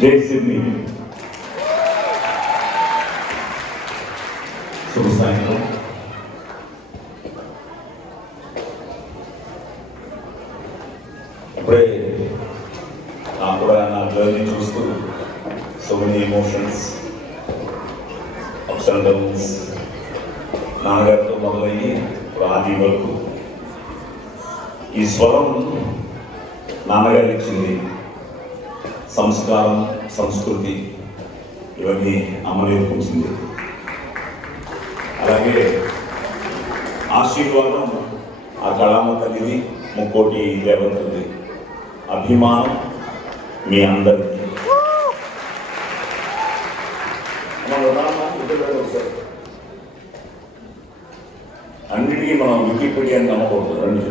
జై సిడ్నీ. శుభ సాయంత్రం. ఇప్పుడే నాకు కూడా నా జర్నీ చూస్తూ so many emotions, ups and downs, నాన్నగారితో మొదలయ్యి ఆది వరకు ఈ స్వరం నాన్నగారు ఇచ్చింది. సంస్కారం, సంస్కృతి ఇవన్నీ అమ్మ నేర్పించింది. అలాగే ఆశీర్వాదం ఆ కళామ తల్లిది, ముక్కోటి దేవతలది. అభిమానం మీ అందరికీ. అన్నిటికీ మనం వికీపీడియాని నమ్మకూడదు. రెండు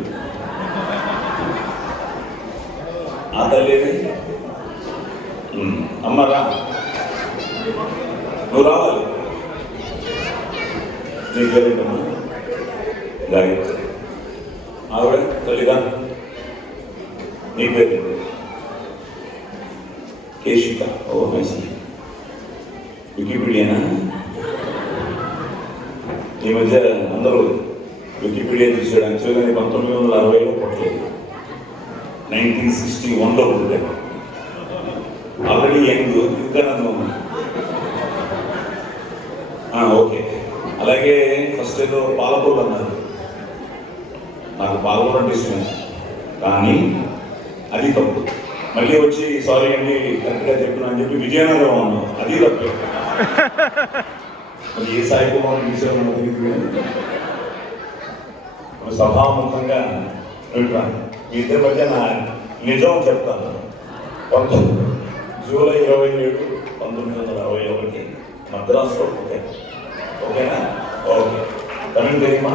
ఆ తల్లిది అమ్మరా, నువ్వు రావాలి. నీ పేరేంటమ్మా? గాయత్రి. ఆవిడ తల్లిదా? నీ పేరు కేశిక. Oh nice. వికీపీడియానా? ఈ మధ్య అందరూ వికీపీడియా చూసాడు. యాక్చువల్గా 1960లో పుట్టలేదు, 1961లో పుట్టాడు. Already young. ఇంకా నన్ను ఓకే. అలాగే ఫస్ట్ ఏదో పాలకూర అన్నారు. నాకు పాలకూర అంటే ఇష్టం, కానీ అది తప్పు. మళ్ళీ వచ్చి సారీ అండి కరెక్ట్గా చెప్తున్నా అని చెప్పి విజయనగరం అన్నాను. అది తప్పు. మరి ఏ సాయి కుమార్ తీసామో తెలియదు. సభాముఖంగా వింటున్నాను. మీ ఇద్దరి మధ్య నా నిజం చెప్తాను. జూలై 27, 1961 మద్రాసులో పుట్టాను. ఓకేనా? ఓకే. తమిళ తెలియమా?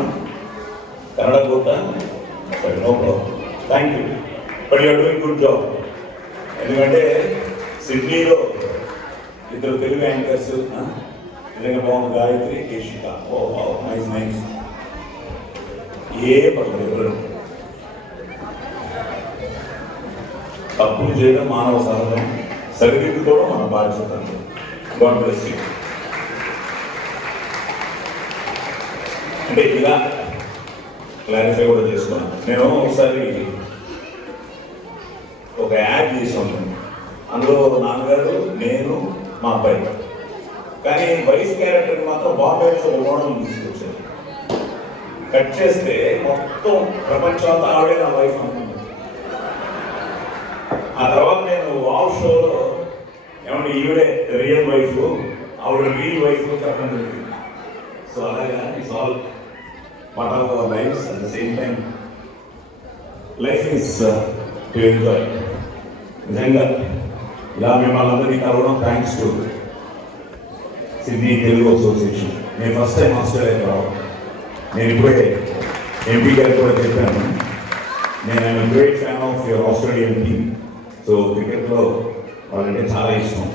కన్నడ కూడా? సరే, no problem. Thank you. But you're doing good job. ఎందుకంటే సిడ్నీలో ఇద్దరు తెలుగు యాంకర్స్ నిజంగా బాగుంది. Gayatri, Keshika. Oh nice nice. ఏ పర్లేదు, ఎవరు తప్పులు చేయడం మానవ సహజం, సరిదిద్దుకోవడం మన బాధ్యత. God bless you. అంటే ఇలా క్లారిఫై కూడా చేసుకున్నాను. నేను ఒకసారి ఒక యాడ్ చేసాను. అందులో నాన్నగారు, నేను, మా అబ్బాయి. కానీ వైఫ్ క్యారెక్టర్కి మాత్రం బాంబేలో ఒక మోడల్ తీసుకొచ్చాను. కట్ చేస్తే మొత్తం ప్రపంచం అంతా ఆవిడే నా వైఫ్ అనుకుంటుంది. ఆ తర్వాత నేను వావ్ షోలో ఏమంటే ఈవిడే రియల్ వైఫ్, ఆవిడ రియల్ వైఫ్ చెప్పడం జరిగింది. సో అలాగా it's all part of our life. At the same time life is to enjoy. నిజంగా ఇలా మిమ్మల్ని అందరినీ కలవడం thanks to Sydney Telugu association. నేను ఫస్ట్ టైం ఆస్ట్రేలియాకి రావడం. నేను ఇప్పుడే ఎంపీ గారికి కూడా చెప్పాను, నేను great fan of your Australian team. So క్రికెట్లో వాళ్ళంటే చాలా ఇష్టం.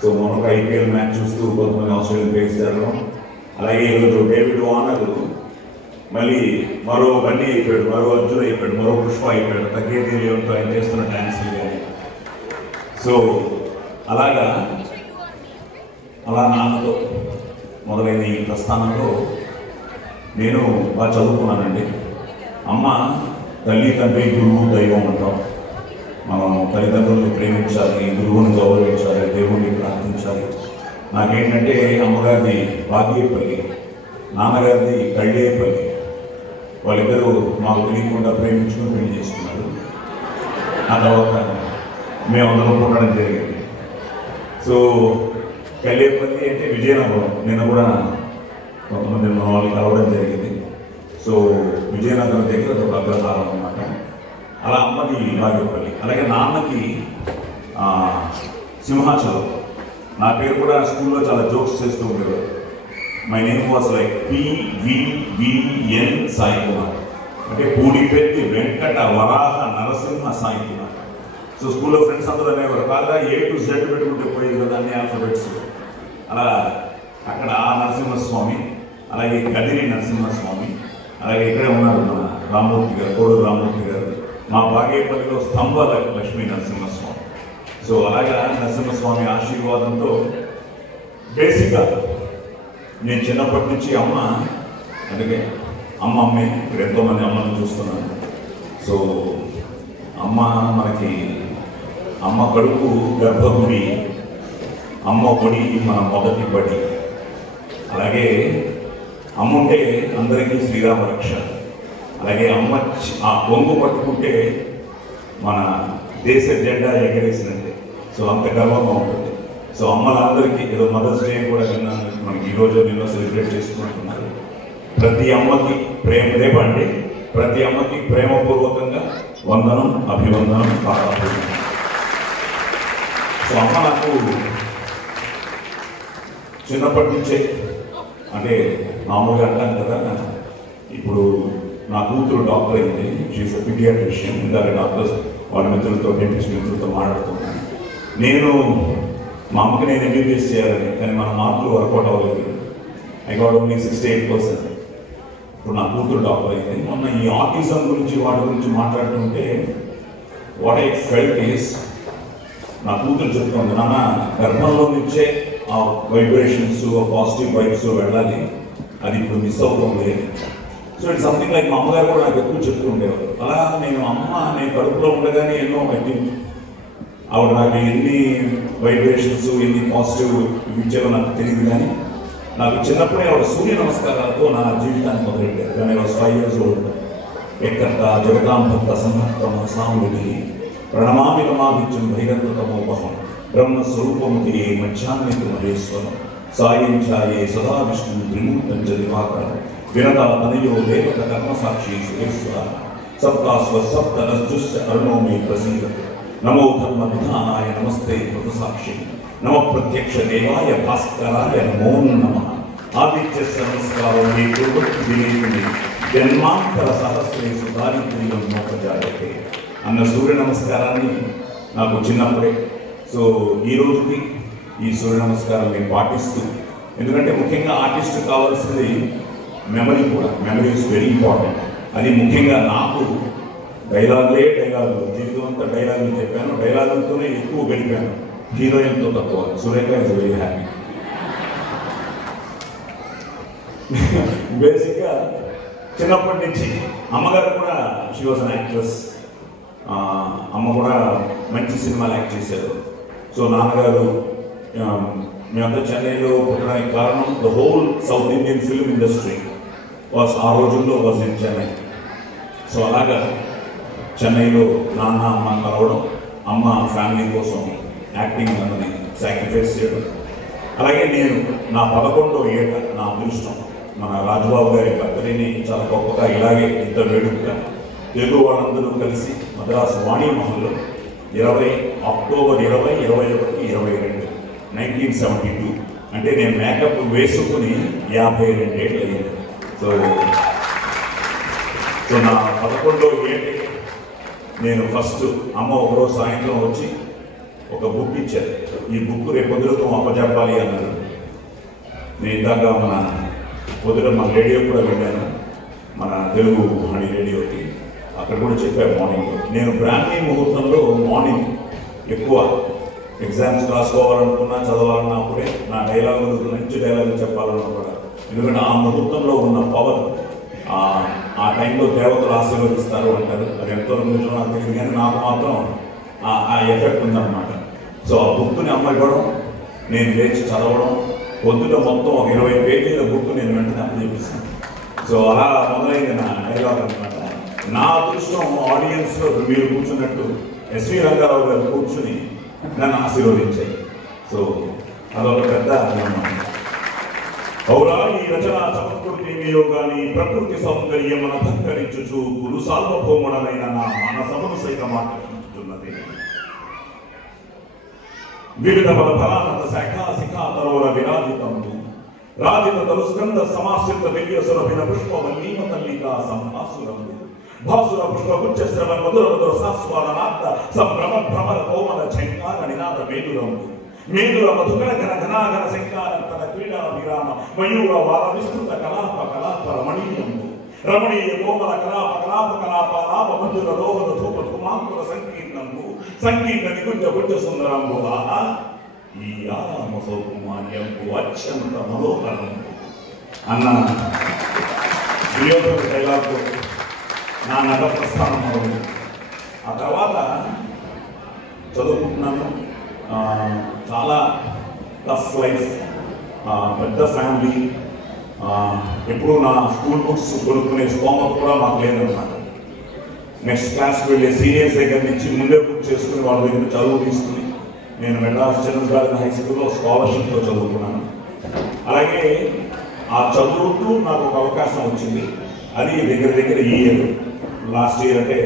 సో మొన్న ఒక ఐపీఎల్ మ్యాచ్ చూస్తూ కొంతమంది ఆస్ట్రేలియన్ ప్లేయర్స్ జరగడం. అలాగే ఈరోజు డేవిడ్ వార్నర్ మళ్ళీ మరో బండి అయిపోయాడు, మరో అర్జున్ అయిపోయాడు, మరో పుష్ప అయిపోయాడు. తగ్గేది లేవుతో ఆయన చేస్తున్న డ్యాన్స్. సో అలాగా అలా నాన్నతో మొదలైన ఈ ప్రస్థానంలో నేను బాగా చదువుకున్నానండి. అమ్మ తల్లి, తండ్రి, గురువు, దైవం అంటాం. మనం తల్లిదండ్రులను ప్రేమించాలి, గురువుని గౌరవించాలి, దేవుణ్ణి ప్రార్థించాలి. నాకేంటంటే అమ్మగారిది బాగేపల్లి, నాన్నగారిది కళ్ళేపల్లి. వాళ్ళిద్దరూ మాకు తెలియకుండా ప్రేమించుకుని పెళ్లి చేసుకున్నారు. ఆ తర్వాత మేమందరం పుట్టడం జరిగింది. సో కళ్ళేపల్లి అంటే విజయనగరం. నిన్న కూడా కొంతమంది మన వాళ్ళు కలవడం జరిగింది. సో విజయనగరం దగ్గర ఒక అగ్రహారం అన్నమాట. అలా అమ్మది బాగేపల్లి. అలాగే నాన్నకి సింహాచలం. నా పేరు కూడా స్కూల్లో చాలా జోక్స్ చేస్తూ ఉండేవారు. My name was like PVVN Sai Kumar. అంటే పూడిపెట్టి వెంకట వరాహ నరసింహ సాయి కుమార్. సో స్కూల్లో ఫ్రెండ్స్ అందరూ అనేవారు, కాదా A to Z పెట్టుకుంటే పోయేది కదా అన్ని ఆల్ఫాబెట్స్. అలా అక్కడ ఆ నరసింహస్వామి, అలాగే కదిరి నరసింహస్వామి, అలాగే ఇక్కడే ఉన్నారు మన రామూర్తి గారు, కోడూరు రామూర్తి గారు. మా బాగేపల్లిలో స్తంభ లక్ష్మీ నరసింహస్వామి. సో అలాగా నరసింహస్వామి ఆశీర్వాదంతో బేసిక్గా నేను చిన్నప్పటి నుంచి అమ్మ, అందుకే అమ్మే ఇప్పుడు ఎంతోమంది అమ్మను చూస్తున్నాను. సో అమ్మ కడుపు గర్భగుడి, అమ్మ ఒడి మన మొదటి బడి. అలాగే అమ్మ ఉంటే అందరికీ శ్రీరామ రక్ష. అలాగే అమ్మ ఆ కొంగు పట్టుకుంటే మన దేశ జెండా ఎగరేసినట్టే. సో అంత గర్వంగా ఉంటుంది. సో అమ్మలందరికీ ఏదో మదర్స్ డే కూడా విన్నాను, మనకి ఈరోజు నిన్న సెలబ్రేట్ చేసుకుంటున్నారు. ప్రతి అమ్మకి రేపండి ప్రతి అమ్మకి ప్రేమపూర్వకంగా వందనం, అభివందనం, పాదాపూర్వం. సో అమ్మ నాకు చిన్నప్పటి నుంచే, అంటే మామూలుగా అంటాను కదా, ఇప్పుడు నా కూతురు డాక్టర్ అయింది, షీఈస్ ఎ పీడియాట్రిషియన్. ఇందాక డాక్టర్స్ వాళ్ళ మిత్రులతో, డెంటిస్ట్ మిత్రులతో మాట్లాడుతున్నాను. మా అమ్మకి నేను ఎంబీబీఎస్ చేయాలని, కానీ మన మార్కులు వర్కౌట్ అవ్వలేదు. I got only 68%. ఇప్పుడు నా కూతురు డాక్టర్ అయింది. మొన్న ఈ ఆటిజం గురించి వాటి గురించి మాట్లాడుతుంటే వాట్ ఐ ఫెల్ట్ ఈస్, నా కూతురు చెప్తుంది, నాన్న గర్భంలో నుంచే ఆ వైబ్రేషన్స్, పాజిటివ్ వైబ్స్ వెళ్ళాలి, అది ఇప్పుడు మిస్ అవుతుంది. సో ఇట్స్ సంథింగ్ లైక్ మా అమ్మగారు కూడా నాకు ఎక్కువ చెప్తూ ఉండేవారు. అలా నేను కడుపులో ఉండగానే ఎన్నో ఆవిడ నాకు ఎన్ని వైబ్రేషన్స్, ఎన్ని పాజిటివ్ ఇచ్చారో నాకు తెలియదు. కానీ నాకు చిన్నప్పుడే ఆవిడ సూర్య నమస్కారాలతో నా జీవితాన్ని మొదలెట్టారు. కానీ I was 5 years old. ఎక్కట జగతాం భక్త సంహక్తమ సాముడి ప్రణమామి రమాభిత్యం భైరవతమోపహం బ్రహ్మస్వరూపముతి మధ్యాహ్నితు మహేశ్వరం సాయం ఛాయే సదా విష్ణు త్రిమూర్తం చ దివాకరం వినతా తనయో దేవత కర్మసాక్షి సురేశ్వర సప్తాస్వసప్త రజ్జుశ్చ అరుణో మే ప్రసీదతు నమో ధర్మ విధానాయ నమస్తే కృతసాక్షి నమ ప్రత్యక్ష దేవాయ భాస్కరాయ నమో నమః ఆదిత్య నమస్కారం మీ కుర్వృత్తి జన్మాంతర సహస్రేషు దారిద్ర్యం మోపజాయతే అన్న సూర్య నమస్కారాన్ని నాకు చిన్నప్పుడే, సో ఈ రోజుకి ఈ సూర్య నమస్కారం నేను పాటిస్తూ, ఎందుకంటే ముఖ్యంగా ఆర్టిస్ట్ కావాల్సింది మెమరీ కూడా. Memory is very important. అది ముఖ్యంగా నాకు డైలాగులు జీవితం అంతా డైలాగులు చెప్పాను, డైలాగులతోనే ఎక్కువ గడిపాను, హీరోయిన్తో తక్కువ. Surekha is very happy. బేసిక్గా చిన్నప్పటి నుంచి అమ్మగారు కూడా షీ వాజ్ అన్ యాక్ట్రెస్. అమ్మ కూడా మంచి సినిమాలు యాక్ట్ చేశారు. సో నాన్నగారు, మేమంతా చెన్నైలో పుట్టడానికి కారణం the whole south Indian film industry ఆ రోజుల్లో వాజ్ ఇన్ చెన్నై. సో అలాగా చెన్నైలో నాన్న అమ్మ కలవడం, అమ్మ ఫ్యామిలీ కోసం యాక్టింగ్ అన్నది సాక్రిఫైస్ చేయడం. అలాగే నేను నా 11వ ఏట నా అదృష్టం మన రాజుబాబు గారి బర్త్డేని చాలా గొప్పగా ఇలాగే ఇంత వేడుకగా తెలుగు వాళ్ళందరూ కలిసి మద్రాసు వాణి మహల్లో అక్టోబర్ 20, 21, 22, 1972, అంటే నేను మేకప్ వేసుకుని 52 ఏళ్ళు అయ్యింది. సో నా 11వ ఏటే నేను ఫస్ట్ అమ్మ ఒకరోజు సాయంత్రం వచ్చి ఒక బుక్ ఇచ్చారు. ఈ బుక్ రేపు పొద్దున అప్పచెప్పాలి అన్నారు. నేను ఇందాక మన రేడియో కూడా వెళ్ళాను, మన తెలుగు హనీ రేడియోకి. అక్కడ కూడా చెప్పాను మార్నింగ్. నేను బ్రాహ్మీ ముహూర్తంలో మార్నింగ్ ఎక్కువ ఎగ్జామ్స్ రాసుకోవాలనుకున్నా, చదవాలన్నప్పుడే నా డైలాగులు, మంచి డైలాగులు చెప్పాలన్నా కూడా, ఎందుకంటే ఆ ముహూర్తంలో ఉన్న పవర్, ఆ టైంలో దేవతలు ఆశీర్వదిస్తారు అంటారు. అది ఎంతో నిజం నాకు తెలియదు, కానీ నాకు మాత్రం ఆ ఎఫెక్ట్ ఉందన్నమాట. సో ఆ బుక్ని అమ్మ ఇవ్వడం, నేను లేచి చదవడం, పొద్దున మొత్తం 20 పేజీల బుక్ నేను వెంటనే అప్పచెప్పిస్తాను. సో అలా మొదలైంది నా డైలాగ్ అనమాట. నా అదృష్టం ఆడియన్స్లో మీరు కూర్చున్నట్టు ఎస్వి రంగారావు గారు కూర్చుని నన్ను ఆశీర్వదించాయి. సో అదొక పెద్ద అవురా ఈ రచన చమత్కృతి వియోగాన్ని ప్రకృతి సౌందర్యం మన ధక్కరించుచు గురు సార్వభౌముడమైన నా మనసమును సైతం ఆకర్షించుతున్నది. వివిధ ఫలానత శాఖా శిఖాతరోల విరాజితము రాజిత తరుస్కంద సమాశ్రిత దివ్యసురభిన పుష్పవల్లీమ తల్లికా సంహాసురము భాసుర పుష్పగుచ్చ శ్రవ మధుర మధుర సాస్వాదనార్థ సంభ్రమ భ్రమర కోమల శంకార నినాద మేదురము మేదుర మధుకర ఘన ఘనాఘన శంకారంతర క్రీడా విరామ మయూర వార విస్తృత కలాప రమణీయము రమణీయ కోమల కలాప లాభ మధుర లోహన ధూప ధూమాంకుర సంకీర్ణము సంగీత నికుంజ సుందరంబుగా ఈ ఆరామ సౌకుమార్యంకు అత్యంత మనోహరం అన్న దుర్యోధన డైలాగ్తో నా నట ప్రస్థానం మొదలు. ఆ తర్వాత చదువుకుంటున్నాను. చాలా టఫ్ లైఫ్, పెద్ద ఫ్యామిలీ. ఎప్పుడు నా స్కూల్ బుక్స్ కొనుక్కునే స్తోమత కూడా మాకు లేదన్నమాట. నెక్స్ట్ క్లాస్కి వెళ్ళే సీనియర్స్ దగ్గర నుంచి ముందే బుక్ చేసుకుని వాళ్ళ దగ్గర చదువు తీసుకుని నేను మెడ్రాస్ చిల్డ్రన్స్ గార్డెన్ హై స్కూల్లో స్కాలర్షిప్తో చదువుకున్నాను. అలాగే ఆ చదువుతూ నాకు ఒక అవకాశం వచ్చింది. అది దగ్గర ఈ ఇయర్, లాస్ట్ ఇయర్ అంటే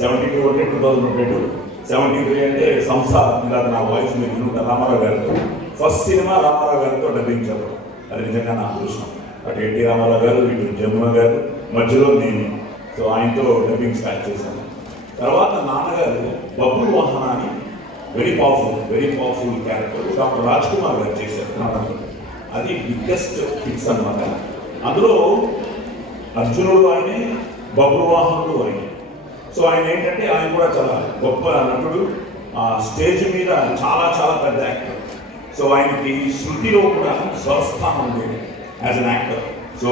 72 అంటే 2022, 73 అంటే సంసార్. ఇందాక నా వాయిస్ మీరు వినుంటారు, రామారావు గారితో ఫస్ట్ సినిమా రామారావు గారితో డబ్బింగ్ చెప్పడం. అది నిజంగా నా అదృష్టం. అటు ఎన్టీ రామారావు గారు, ఇటు జమున గారు, మధ్యలో నేను. సో ఆయనతో డబ్బింగ్ స్టార్ట్ చేశాను. తర్వాత నాన్నగారు బబ్లు వాహన అని very powerful character doctor Raj Kumar గారు చేశారు. అది బిగ్గెస్ట్ హిట్స్ అన్నమాట. అందులో అర్జునుడు ఆయనే, బబ్లు వాహనుడు ఆయనే. సో ఆయన ఏంటంటే ఆయన కూడా చాలా గొప్ప నటుడు, స్టేజ్ మీద చాలా పెద్ద యాక్టర్. సో ఆయనకి శృతిలో కూడా స్వరస్థానం ఉండేది యాజ్ అన్ యాక్టర్. సో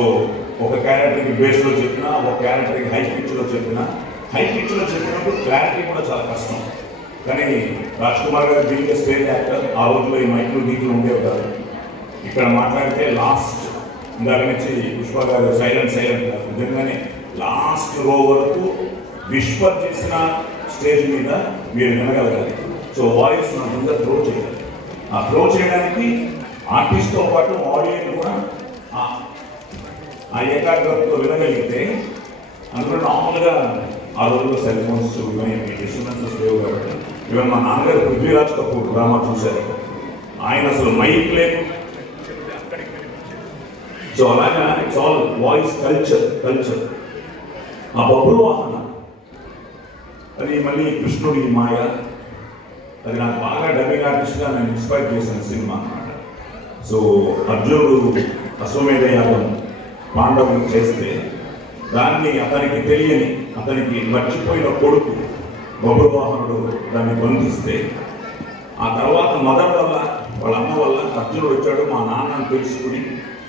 ఒక క్యారెక్టర్కి బేస్లో చెప్పినా, ఒక క్యారెక్టర్కి హై పిచ్లో చెప్పినప్పుడు క్లారిటీ కూడా చాలా కష్టం. కానీ రాజ్ కుమార్ గారు బీయింగ్ స్టేజ్ యాక్టర్, ఆ రోజులో ఈ మైక్లు గీకులు ఉండేవి కాదు. ఇక్కడ మాట్లాడితే లాస్ట్ ఇందాక నుంచి పుష్ప గారు సైలెంట్ గారు నిజంగానే లాస్ట్ రో వరకు విష్పర్ చేసిన స్టేజ్ మీద మీరు వినగలగాలి. సో వాయిస్ నా ముందు త్రో చేయాలి. ఆ త్రో చేయడానికి ఆర్టిస్ట్తో పాటు ఆడియన్స్ కూడా ఆ ఏకాగ్రతతో వినగలిగితే, అందులో నార్మల్గా ఆ రోజుల్లో సెల్ ఫోన్స్ డిస్టర్బెన్సెస్ లేవు కాబట్టి. ఈవెన్ మా నాన్నగారు పృథ్వీరాజ్ కపూర్ డ్రామా చూశారు, ఆయన అసలు మైక్ లేదు. సో అలాగా ఇట్స్ ఆల్ వాయిస్ కల్చర్. ఆ బబ్లు వాహన అది మళ్ళీ కృష్ణుడి మాయ, అది నాకు బాగా డబ్బింగ్ ఆర్టిస్ట్గా నేను ఇన్స్పైర్ చేసిన సినిమా అన్నమాట. సో అర్జునుడు అశ్వమేధ యాగం పాండవులు చేస్తే దాన్ని అతనికి తెలియని, అతనికి మర్చిపోయిన కొడుకు బబ్లు వాహనుడు దాన్ని బంధిస్తే, ఆ తర్వాత మదర్ వల్ల, వాళ్ళ అమ్మ వల్ల అర్జునుడు వచ్చాడు మా నాన్నని తెలుసుకుని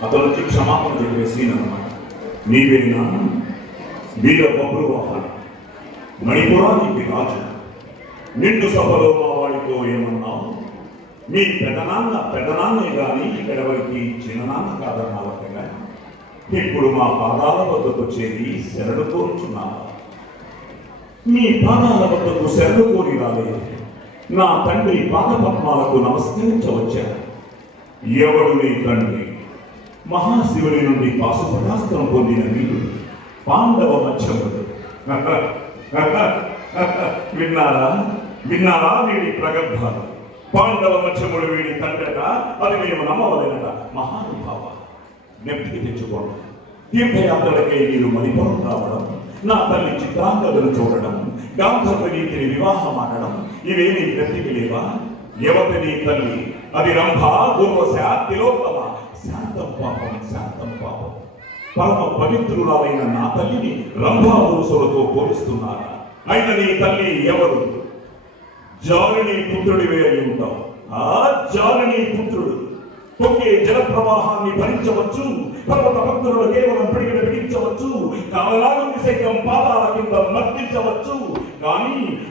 అతను వచ్చి క్షమాపణ చెప్పే సీన్ అన్నమాట. నీవేనా వీర బబ్లు వాహన, మణిపురానికి రాజు, నిండు సభలో మా వాడితో ఏమన్నావు? మీ పెద్దనాన్నే కానీ ఇక్కడెవరికి చిన్ననాన్న కాదన్నావటగా. ఇప్పుడు మా పాదాల వద్దకు చేరి శరణు కోరుచున్నావా? మీ పాదాల వద్దకు శరణు కోరి రాలేదు, నా తండ్రి పాదపద్మాలకు నమస్కరించవచ్చా? ఎవడు నీ తండ్రి? మహాశివుని నుండి పాశుపతాస్త్రం పొందిన వీడు పాండవ మధ్యముడు. విన్నారా వీడి ప్రగల్భాలు? పాండవ మధ్యముడు వీడి తండ్రట, అది మేము నమ్మవలేనట. మహానుభావ, నెప్తికి తెచ్చుకోండి. తీర్థయాత్రలకై మీరు మణిపురం రావడం, నా తల్లి చిత్రాంగదను చూడడం, గాంధర్వ రీతిని వివాహం ఆడడం, ఇవేమీ నెప్తికి లేవా? యువతి నీ తల్లి, అది రంభ, దుర్వశ, తిలోత్తమ. శాంతం పాపం. పరమ పవిత్రురాలైన నా తల్లిని రంభాపురుషులతో పోలిస్తున్నారా? అయిన నీ తల్లి ఎవరు? జాలిని పుత్రుడివే అయి ఉంటావు. ఆ జాలిని పుత్రుడు పొంగే జల ప్రవాహాన్ని భరించవచ్చు, పర్వత భక్తులను కేవలం పిడికిన బిగించవచ్చు, కావలాగుని సైతం పాదాల కింద మర్దించవచ్చు.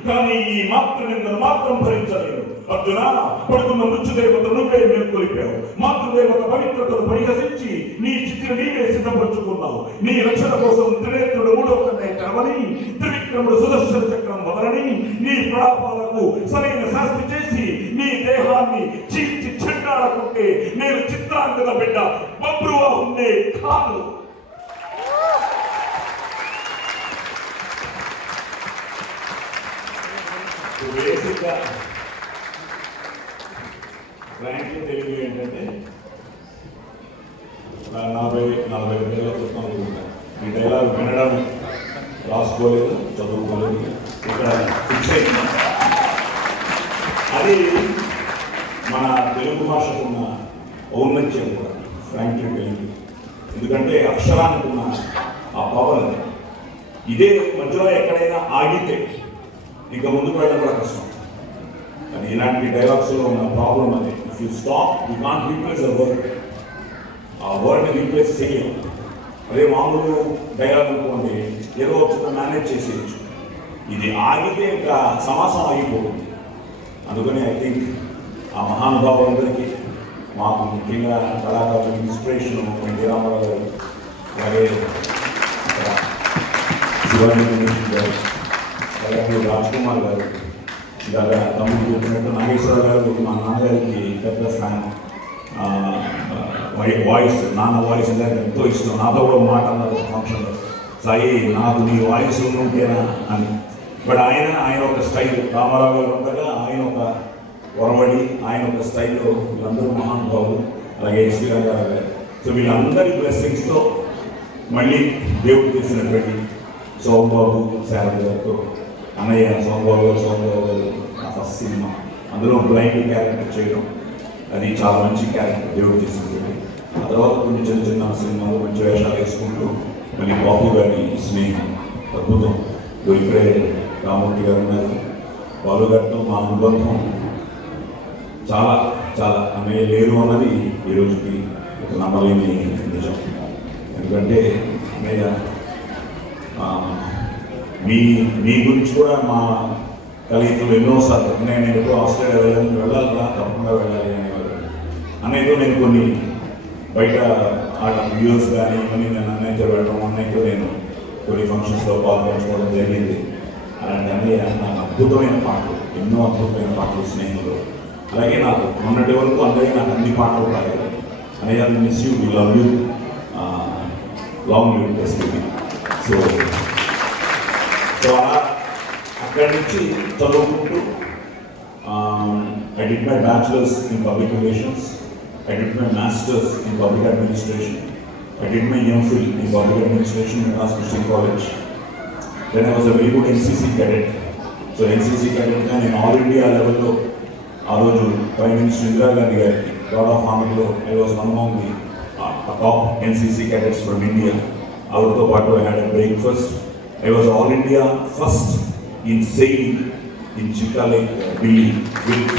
కానీ ఈ మాతృనిందను మాత్రం భరించలేదు. అర్జున, పడుతున్న మృత్యుదేవతను నువ్వే మేల్కొలిపావు. మాతృదేవత పవిత్రతను పరిహసించి నీ చిత్తుని నీవే సిద్ధపరుచుకున్నావు. నీ రక్షణ కోసం త్రినేత్రుడు మూడవ కన్నే కరవని, త్రివిక్రముడు సుదర్శన చక్రం వదలని, నీ ప్రలాపాలకు సరైన శాస్తి చేసి నీ దేహాన్ని చీల్చి చెండాలకుంటే నేను చిత్రాంగద బిడ్డ బబ్లు వాహనుడే కాదు. బేసిక్గా ఫ్రాంక్లీ తెలుగు ఏంటంటే 40 ఏళ్ళ క్రితం ఈ డైలాగ్ వినడం, రాసుకోలేదు, చదువుకోలేదు, ఇక్కడ ఫిక్స్ అయింది. అది మన తెలుగు భాషకు ఉన్న ఔన్నత్యం కూడా ఫ్రాంక్లీ తెలుగు. ఎందుకంటే అక్షరానికి ఉన్న ఆ పవర్ అది. ఇదే మధ్యలో ఎక్కడైనా ఆగితే ఇంకా ముందుకు వెళ్ళడం కూడా కష్టం. అది ఇలాంటి డైలాగ్స్లో ఉన్న ప్రాబ్లం అది. If you stop you can't replace a word, ఆ వర్డ్ని రీప్లేస్ చేయలేము. అదే మామూలు డైలాగ్ అనుకోండి, ఏదో వచ్చిన మేనేజ్ చేసేయచ్చు. ఇది ఆగితే ఇంకా సమాసం ఆగిపోతుంది. అందుకని ఐ థింక్ ఆ మహానుభావులందరికీ, మాకు ముఖ్యంగా కళాకారులకు ఇన్స్పిరేషన్ ఎన్టీ రామారావు గారు, అలాగే శివాజీ గణేష్ గారు, అలాగే రాజ్ కుమార్ గారు, ఇలాగా తమ్ముడు చెప్పినట్టు నాగేశ్వర గారు మా నాన్నగారికి పెద్ద ఫ్యాన్. వాయిస్, నాన్న వాయిస్ అందరికి ఎంతో ఇష్టం. నాతో కూడా మాట అన్నారు ఫంక్షన్లో, సాయి నాకు నీ వాయిస్ ఉంటేనా అని. బట్ ఆయన ఒక స్టైల్, రామారావు గారు ఉండగా ఆయన ఒక ఒరవడి, ఆయన ఒక స్టైల్లో వీళ్ళందరూ మహానుభావులు. అలాగే ఎస్వి రంగారావు గారు. సో వీళ్ళందరి బ్లెస్సింగ్స్తో మళ్ళీ దేవుడు చేసినటువంటి సోమబాబు శారద గారితో, అన్నయ్య సోమబాబు గారు నా ఫస్ట్ సినిమా, అందులో బ్లైండ్ క్యారెక్టర్ చేయడం, అది చాలా మంచి క్యారెక్టర్ దేవుడు చేసింది. ఆ తర్వాత కొన్ని చిన్న చిన్న సినిమాలు మంచి వేషాలు వేసుకుంటూ మళ్ళీ బాబు గారి స్నేహం అద్భుతం. ఇప్పుడే రామూర్తి గారు ఉన్నారు, బాబు గారితో మా అనుబంధం చాలా చాలా అన్నయ్య లేరు అన్నది ఈరోజుకి ఒక నమ్మలేని నిజం. ఎందుకంటే అన్నయ్య మీ గురించి కూడా మా కలిగితులు ఎన్నోసార్లు నేను ఎప్పుడో ఆస్ట్రేలియా వెళ్ళాలి తప్పకుండా వెళ్ళాలి అనేవారు. అన్నయ్యతో నేను కొన్ని బయట వ్యూస్ కానీ ఇవన్నీ నేను అన్నయ్యతో వెళ్ళడం, అన్నయ్యతో నేను కొన్ని ఫంక్షన్స్లో పాల్గొంచుకోవడం జరిగింది. అలాంటి అన్నయ్య నాకు అద్భుతమైన పాటలు, ఎన్నో అద్భుతమైన పాటలు స్నేహితులు. అలాగే నాకు మొన్నటి వరకు అందరికీ నాకు అన్ని పాటలు పాడారు. అన్నయ్య miss you, we love you, long live destiny. So అలా అక్కడి నుంచి చదువుకుంటూ I did my bachelor's in public relations, I did my master's in public administration, I did my MPhil in public administration in Madras Christian College. Then I was a very good NCC cadet. So NCC cadet ga నేను all India లెవెల్లో ఆ రోజు prime minister Indira Gandhi గారికి guard of ఆనర్లో I was one of the top NCC cadets from India. ఆవిడతో పాటు I had a breakfast. I was all India first in sailing in Chita Lake, Delhi, with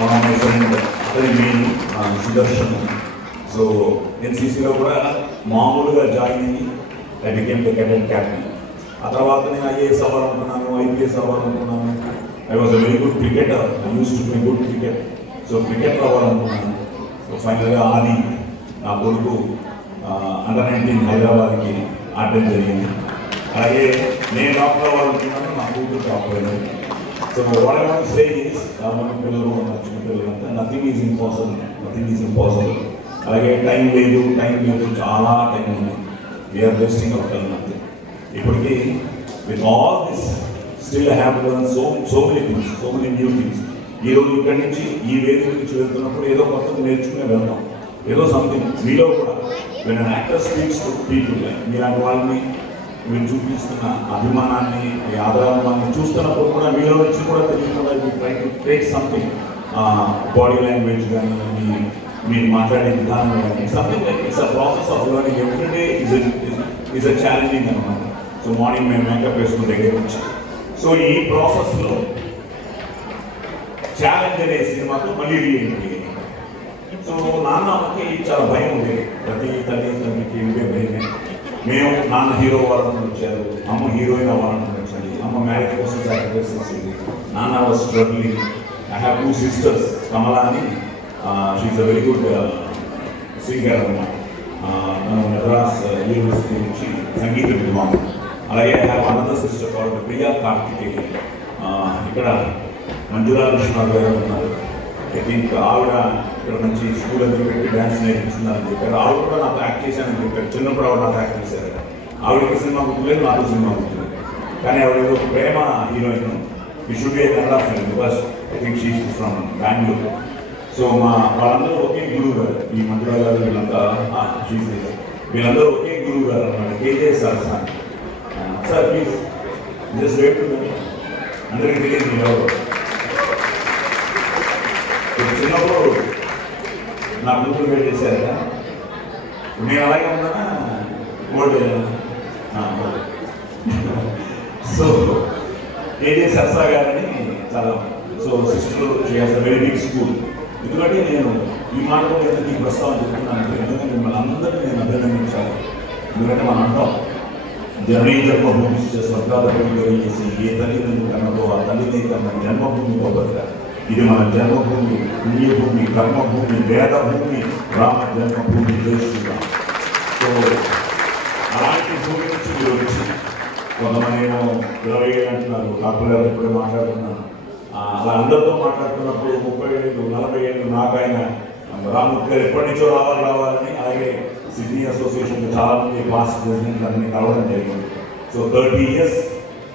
one of my friend, అతని main Sudarshan. So ఎన్సీసీలో కూడా మామూలుగా join అయ్యి I became the cadet captain. ఆ తర్వాత నేను ఐఏఎస్ అవ్వాలనుకున్నాను, ఐపీఎస్ అవ్వాలనుకున్నాను. I was a very good cricketer, I use to play good cricket. So cricketer అవ్వాలనుకున్నాను. సో ఫైనల్గా ఆది నా కొడుకు అండర్ 19 హైదరాబాద్కి ఆడడం జరిగింది. అలాగే నేను డాక్టర్ అవ్వాలనుకున్నాను, నా కూతురు డాక్టర్ అయింది. So what I want to say is, మన పిల్లలు మన చిన్న పిల్లలంతా నథింగ్ ఈజ్ ఇంపాసిబుల్. అలాగే టైం లేదు, చాలా టైం ఉంది. వీఆర్ వేస్టింగ్ అవర్ టైం అంతే. ఇప్పటికీ with all this still I have learn so many things, so many new things. ఈరోజు ఇక్కడి నుంచి ఈ వేదిక నుంచి వెళ్తున్నప్పుడు ఏదో కొత్తగా నేర్చుకునే వెళ్తాం, ఏదో సంథింగ్ మీలో కూడా. When an actor speaks to people, మీలాంటి వాళ్ళని మీరు చూపిస్తున్న అభిమానాన్ని, ఈ ఆదరాభిమానాన్ని చూస్తున్నప్పుడు కూడా మీలో నుంచి కూడా తెలియకుండా try to take something, body language కానీ, మీరు మాట్లాడే విధానం కానీ, something like it's a process of learning. Every day is a challenging అనమాట. సో మార్నింగ్ మేము మేకప్ వేసుకున్న దగ్గర నుంచి, సో ఈ ప్రాసెస్లో ఛాలెంజ్ అనే సినిమాతో మళ్ళీ రీఎంట్రీ. సో నాన్నకి చాలా భయం ఉండేది, ప్రతి తల్లికి ఉండే భయమే. మేము నాన్న హీరో అవ్వాలని వచ్చారు, అమ్మ హీరోయిన్ అవ్వాలని వచ్చింది, అమ్మ మ్యారేజ్ కోసం సాక్రిఫైస్ చేసింది, నాన్న was struggling. I have 2 sisters, Kamala అని, she's a very good singer అన్నమాట. మద్రాస్ యూనివర్సిటీ నుంచి సంగీత విద్వాంసం. అలాగే I have another sister called Priya Karthikeyan. ఇక్కడ మంజులా విశ్వనాథ్ గారు ఉన్నారు. ఐ థింక్ ఆవిడ ఇక్కడ మంచి స్కూల్ అది పెట్టి డ్యాన్స్ నేర్పిస్తున్నారని చెప్పారు. ఆవిడ కూడా నాకు యాక్ట్ చేశానని చెప్పారు. చిన్నప్పుడు ఆవిడ నాకు యాక్ట్ చేశారు. ఆవిడకి సినిమా గుర్తులేదు, నాకు సినిమా గుర్తులేదు. కానీ ఆవిడ ఏదో ప్రేమ హీరోయిన్. ఈ should be A Kannada film because I think she is from Bengaluru. So వాళ్ళందరూ ఒకే గురువు గారు, ఈ మంజులా గారు వీళ్ళంతా వీళ్ళందరూ ఒకే గురువు గారు అన్నమాట, KJ sir. Sir please just wait అందరికీ తెలియదు మీరు ఎవరు. చిన్నప్పుడు నా కూతురు వెయిట్ చేశారు కదా, నేను అలాగే ఉన్నానా ఓల్డ్. సో కేజే సరసా గారని చాలా. So so sister she has a very big school. ఎందుకంటే నేను ఈ మాట కూడా ఎందుకు ఈ ప్రస్తావన చెప్తున్నాను, ఎందుకంటే మిమ్మల్ని అందరినీ నేను అభినందించాలి. ఎందుకంటే మనం అంటాం జననీ జన్మభూమి స్వర్గాధభూమి చేసి ఏ తల్లిదండ్రులు కన్నదో ఆ తల్లిని కన్నా జన్మభూమి పోగొట్ట. ఇది మన జన్మభూమి, పుణ్యభూమి, కర్మభూమి, వేదభూమి, రామ జన్మభూమి చేస్తున్నాం. సో అలాంటి భూమి నుంచి మీరు వచ్చి కొంతమంది ఏమో 20 ఏళ్ళు అంటున్నారు, డాక్టర్ గారు ఇప్పుడు మాట్లాడుతున్నాను. అలా అందరితో మాట్లాడుతున్నప్పుడు 30 ఏళ్ళు 40 ఏళ్ళు నాకు ఆయన రామ్మూర్తి గారు ఎప్పటి నుంచో రావాలని, అలాగే సిడ్నీ అసోసియేషన్ చాలా మంది పాస్ట్ ప్రెసిడెంట్ అన్ని కలవడం జరిగింది. సో 30 years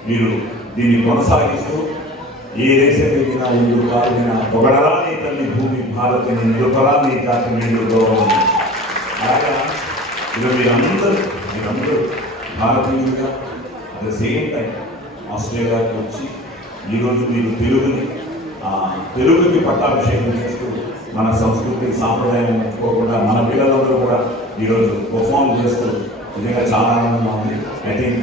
మీరు దీన్ని కొనసాగిస్తూ ఏ దేశం వెళ్ళినా ఎందుకు కాలినా పొగడరా నీ తల్లి భూమి భారతిని నిలుపరా నీ జాతి నీళ్ళు గౌరవం. అలాగా ఇది మీరందరూ భారతీయులుగా అట్ ద సేమ్ టైం ఆస్ట్రేలియాకి వచ్చి ఈరోజు మీరు తెలుగుకి పట్టాభిషేకం చేస్తూ మన సంస్కృతి సాంప్రదాయం మర్చిపోకుండా మన పిల్లలందరూ కూడా ఈరోజు పర్ఫార్మ్ చేస్తూ నిజంగా చాలా ఆనందంగా ఉంది. I think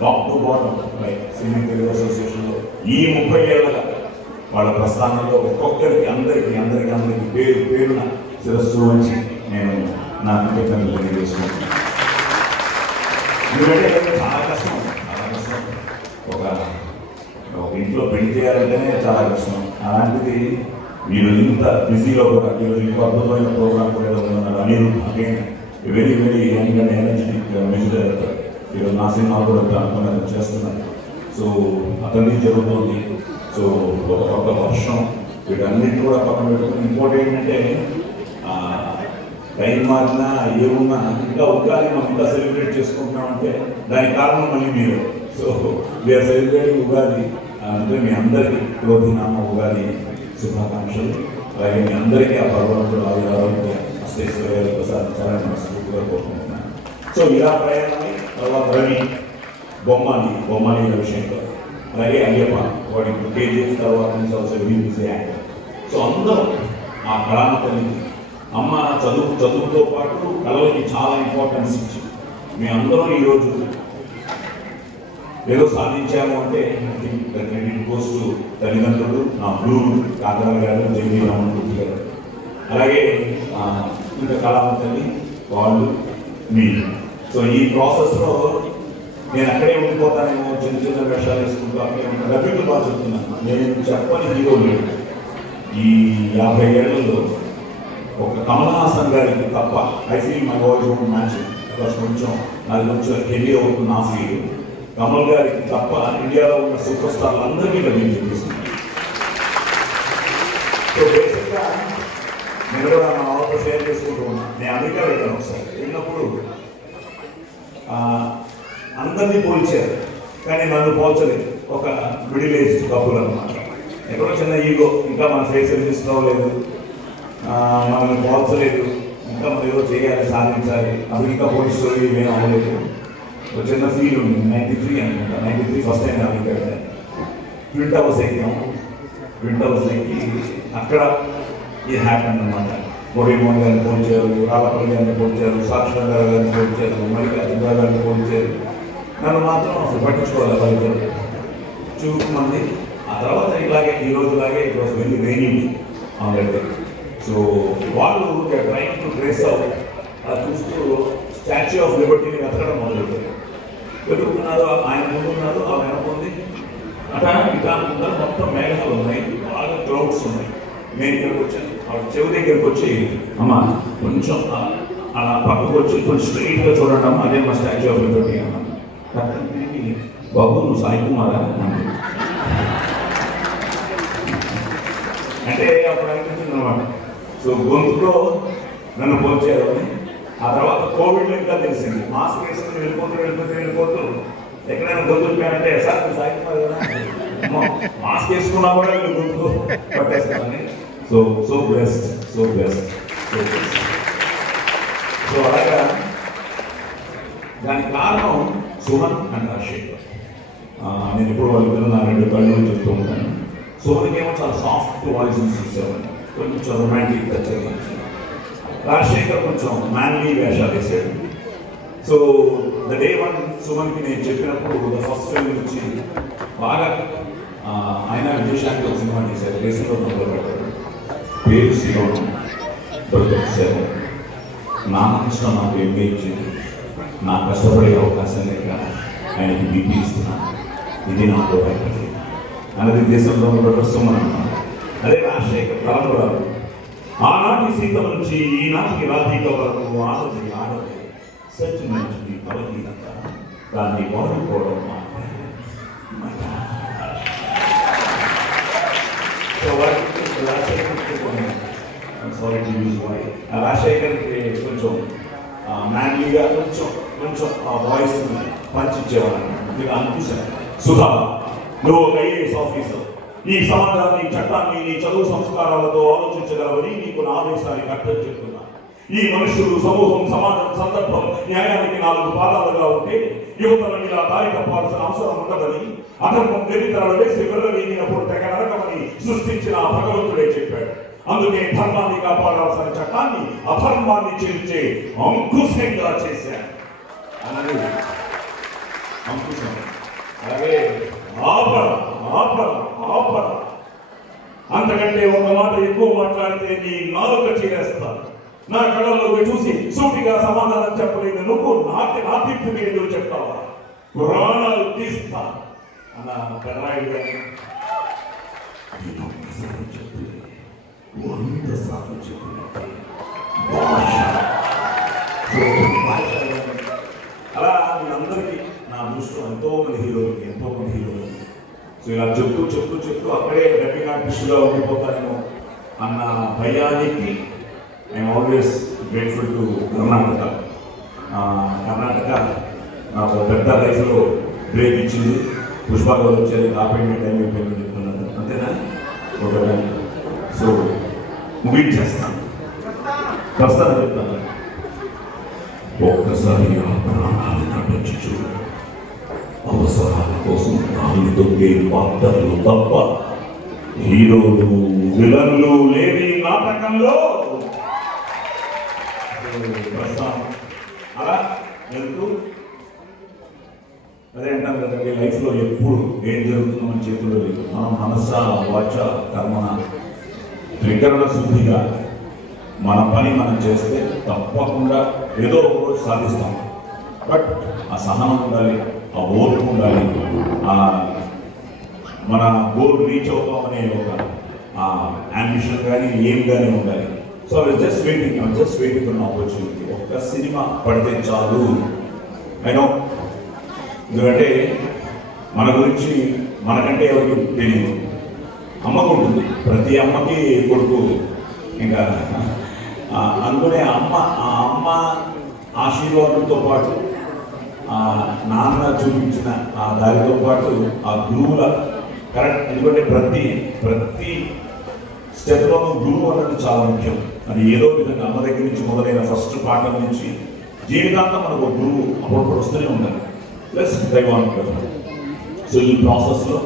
top to bottom like singing Telugu అసోసియేషన్లో ఈ 30 ఏళ్ళగా వాళ్ళ ప్రస్థానంలో ఒక్కొక్కరికి అందరికీ పేరున శిరస్సు వచ్చి నేను నా కృతజ్ఞతలు తెలియజేసుకుంటున్నాను. ఎందుకంటే చాలా కష్టం. ఒక ఇంట్లో పెళ్లి చేయాలంటేనే చాలా కష్టం. అలాంటిది మీరు ఇంత బిజీలో కూడా ఈరోజు ఇంకో అద్భుతమైన ప్రోగ్రామ్ కూడా ఉన్నారు. Anirudh again very young and energetic music director. ఈరోజు నా సినిమా కూడా అనుకున్నది చేస్తున్నారు. సో అతన్ని జరుగుతుంది. సో ఒక కొత్త వర్షం వీటన్నిటి కూడా పక్కన పెట్టుకుని ఇంకోటి ఏంటంటే టైం మారినా ఏమున్నా ఇంకా ఉగాది మనం ఇంకా సెలబ్రేట్ చేసుకుంటున్నామంటే దానికి కారణం మళ్ళీ మీరు. So we're celebrating Ugadi. అంటే మీ అందరికీ క్రోధినామ ఉగాది శుభాకాంక్షలు. అలాగే మీ అందరికీ ఆ భగవంతుడు ఆరోగ్య అష్టేశ్వర్యాలు ప్రసాదించాలని మనస్ఫూర్తిగా కోరుకుంటున్నాను. సో ఇలా ప్రయాణమై తర్వాత రవి బొమ్మాలి రవిశంకర్, అలాగే అయ్యప్ప వాడి కేజీఎస్ తర్వాత నుంచి also very busy actor. So అందరూ ఆ కళామ తల్లికి అమ్మ చదువుతో పాటు కళలకి చాలా ఇంపార్టెన్స్ ఇచ్చి మీ అందరూ ఈరోజు ఏదో సాధించాము అంటే క్రెడిట్ గోస్ టు తల్లిదండ్రులు, నా గురువులు కాకరాల గారు, జగీ రామమూర్తి గారు, అలాగే ఇంకా కళామ తల్లి వాళ్ళు మీరు. సో ఈ ప్రాసెస్లో నేను అక్కడే ఉండిపోతానేమో, చిన్న వేషాలు వేసుకుంటూ అక్కడే ఉంటాను. డబ్బింగ్ బాగా చెప్తున్నాను. నేను చెప్పని హీరో లేదు ఈ 50 ఏళ్లలో. ఒక కమల్ హాసన్ గారికి తప్ప I feel my voice own match కొంచెం నాకు కొంచెం హెవీ అవుతుంది నా ఫీల్. కమల్ గారికి తప్ప ఇండియాలో ఉన్న సూపర్ స్టార్లు అందరికీ డబ్బింగ్ చెప్పేస్తున్నాను. సో బేసిక్గా నేను కూడా మా వాళ్ళతో షేర్ చేసుకుంటూ ఉన్నాను. నేను అమెరికా వెళ్ళాను ఒకసారి. వెళ్ళినప్పుడు అందరినీ పోల్చారు, కానీ నన్ను పోల్చలేదు. ఒక మిడిల్ ఏజ్ కపుల్ అన్నమాట. ఎక్కడో చిన్న ఈగో, ఇంకా మన ఫేస్ తీసుకోలేదు, మనల్ని పోల్చలేదు, ఇంకా మనం ఏదో చేయాలి, సాధించాలి. అమెరికా పోలీస్ స్టోరీ ఏమీ అవ్వలేదు. ఒక చిన్న ఫీల్ ఉంది. 93 అనుకుంటా, 93 ఫస్ట్ టైం అమెరికా వెళ్ళాను. ట్విన్ టవర్స్ ఎక్కాము. ట్విన్ టవర్స్ ఎక్కి అక్కడ ఇది హ్యాపెన్ అన్నమాట. మోడీమోహన్ గారిని పోల్చారు, రాళ్ళపల్లి గారిని పోల్చారు, సాక్షి గారిని పోల్చారు, మల్లికార్జున గారిని పోల్చారు. నన్ను మాత్రం అసలు పట్టించుకోవాలి వాళ్ళు చూపుమంది. ఆ తర్వాత ఇలాగే ఈ రోజులాగే it was very raining on that day. So వాళ్ళు ట్రైన్ టు ట్రేస్ అవుట్. అలా చూస్తూ స్టాచ్యూ ఆఫ్ లిబర్టీని వెతకడం మొదలెట్టారు. వెతుకుతున్నారు, ఆయన ముందున్నారు, ఆ వెనకుంది. అట్లా ఇట్లా ముందర మొత్తం మేఘాలు ఉన్నాయి, బాగా క్లౌడ్స్ ఉన్నాయి. నేను ఇక్కడికి వచ్చాను. ఆవిడ చెవి దగ్గరికి వచ్చి, అమ్మ కొంచెం అలా పక్కకు వచ్చి కొంచెం స్ట్రైట్గా చూడండి అమ్మ, అదే మా స్టాచ్యూ ఆఫ్ లిబర్టీ అమ్మ. బాబు నువ్వు సాయి కుమారా అంటే అప్పుడు అనిపించింది అనమాట. సో గొంతులో నన్ను పోల్చారు అని. ఆ తర్వాత కోవిడ్లో ఇంకా తెలిసింది. మాస్క్ వేసుకుని వెళ్ళిపోతూ ఎక్కడైనా గొంతుకుపోయానంటే సార్ నువ్వు సాయి కుమార్ కదా, మాస్క్ వేసుకున్నా కూడా వీళ్ళు గొంతుకు పట్టేస్తానని. So best. సో అలాగా దానికి కారణం సుమన్ అండ్ హర్షిత్. నేను ఇప్పుడు వాళ్ళు నా 2 కళ్ళు చెప్తూ ఉంటాను. సుమన్కి ఏమో చాలా సాఫ్ట్ వాయిస్ ఇచ్చేవాడిని, కొంచెం రొమాంటిక్ టచ్ ఇచ్చాను. రాజశేఖర్ కొంచెం మ్యాన్లీ వేషాలు వేసాడు. సో ద డే వన్ సుమన్కి నేను చెప్పినప్పుడు ద ఫస్ట్ ఫిల్మ్ నుంచి బాగా ఆయన విదేశానికి ఒక సినిమా తీశారు, రేసులో మొదలుపెట్టారు, పేరు శివం బ్రతికిశారు. నాన్నకిష్టం నాకు ఎంఏ ఇచ్చింది, నా కష్టపడే అవకాశం లేక ఆయనకి బీపీ ఇస్తున్నాను. ఇది నా బయోగ్రఫీ అనేది దేశంలో ప్రదర్శనం. అదే రాజశేఖర్ తలంబరాలు. ఆనాటి సీత నుంచి ఈనాటి రాధిక వరకు ఆడది ఆడది సత్యమంచి బలహీనత, దాన్ని వాడుకోవడం రాజశేఖర్కి కొంచెం మ్యాన్లీగా కొంచెం ఆ వాయిస్ పంచిచ్చేవాళ్ళని మీకు అనిపిస్తాను. సుధా, నువ్వు ఒక ఐఏఎస్ ఆఫీసర్, ఈ సమాజాన్ని, చట్టాన్ని నీ చదువు సంస్కారాలతో ఆలోచించగలవని నీకు నా ఆదేశాన్ని అర్థం చెప్తున్నా. ఈ మనుషులు, సమూహం, సమాజం, సందర్భం న్యాయానికి 4 పాదాలుగా ఉంటే యువతలను ఇలా దారి తప్పాల్సిన అవసరం ఉండదని, అధర్మం వెరితరాలు వేసి వెళ్ళలేనప్పుడు తెగ నరకమని సృష్టించిన భగవంతుడే చెప్పాడు. అందుకే ధర్మాన్ని కాపాడాల్సిన చట్టాన్ని అధర్మాన్ని చేర్చే అంకుశంగా చేశాడు అన్నది అంకుశం. అలాగే ఆపర అంతకంటే ఒక మాట ఎక్కువ మాట్లాడితే నీ నాలుక చేరేస్తాను. నా కళ్ళలోకి చూసి సూటిగా సమాధానం చెప్పలేదు నువ్వు నా తీర్పుకి ఎందుకు చెప్తావా? పురాణాలు తీస్తా అన్న పెదరాయుడు గారు 100 సార్లు చెప్పినట్టే అలా మీరందరికీ నా దృష్టిలో ఎంతో మంది హీరోలు. సో ఇలా చెప్తూ అక్కడే డబ్బింగ్ ఆర్టిస్టుగా ఉండిపోతానేమో అన్న భయానికి I'm always grateful to Karnataka. నాకు పెద్ద లైఫ్లో బ్రేక్ ఇచ్చింది. పుష్పగా వచ్చేది కాపేమెంట్ టైం అయిపోయింది చెప్తున్నాను, అంతేనా? ఒక సో ముగించేస్తాను, ప్రస్తుతం చెప్తాను. ఒక్కసారి ఆ ప్రాణాలు నటించి చూడు. అవసరాల కోసం నాలుగుతోగే పాత్రలు తప్ప హీరోలు, విలన్లు లేని నాటకంలో అలా వెళ్తూ అదే అంటాం కదండి, లైఫ్లో ఎప్పుడు ఏం జరుగుతుందో మన చేతుల్లో లేదు. మనం మనస వాచ కర్మన త్రికరణ శుద్ధిగా మన పని మనం చేస్తే తప్పకుండా ఏదో ఒక రోజు సాధిస్తాం. బట్ ఆ సహనం ఉండాలి, ఆ ఓర్పు ఉండాలి, మన గోల్ రీచ్ అవుతామనే ఒక యాంబిషన్ కానీ ఏం కానీ ఉండాలి. So I was just waiting for opportunity. ఒక్క సినిమా పడితే చాలు. ఐ నో, ఎందుకంటే మన గురించి మనకంటే ఎవరికి తెలియదు. అమ్మకు ఉంటుంది, ప్రతి అమ్మకి కొడుకు. ఇంకా అందుకనే అమ్మ ఆశీర్వాదంతో పాటు నాన్న చూపించిన ఆ దారితో పాటు ఆ గురువుల కరెక్ట్. ఎందుకంటే ప్రతి స్టెప్లోనూ గురువు అన్నది చాలా ముఖ్యం. అది ఏదో విధంగా అమ్మ దగ్గర నుంచి మొదలైన ఫస్ట్ పాఠం నుంచి జీవితాంతం మనకు ఒక గురువు అప్పుడు వస్తూనే ఉండాలి, ప్లస్ దైవానుగ్రహం. సో ఈ ప్రాసెస్లో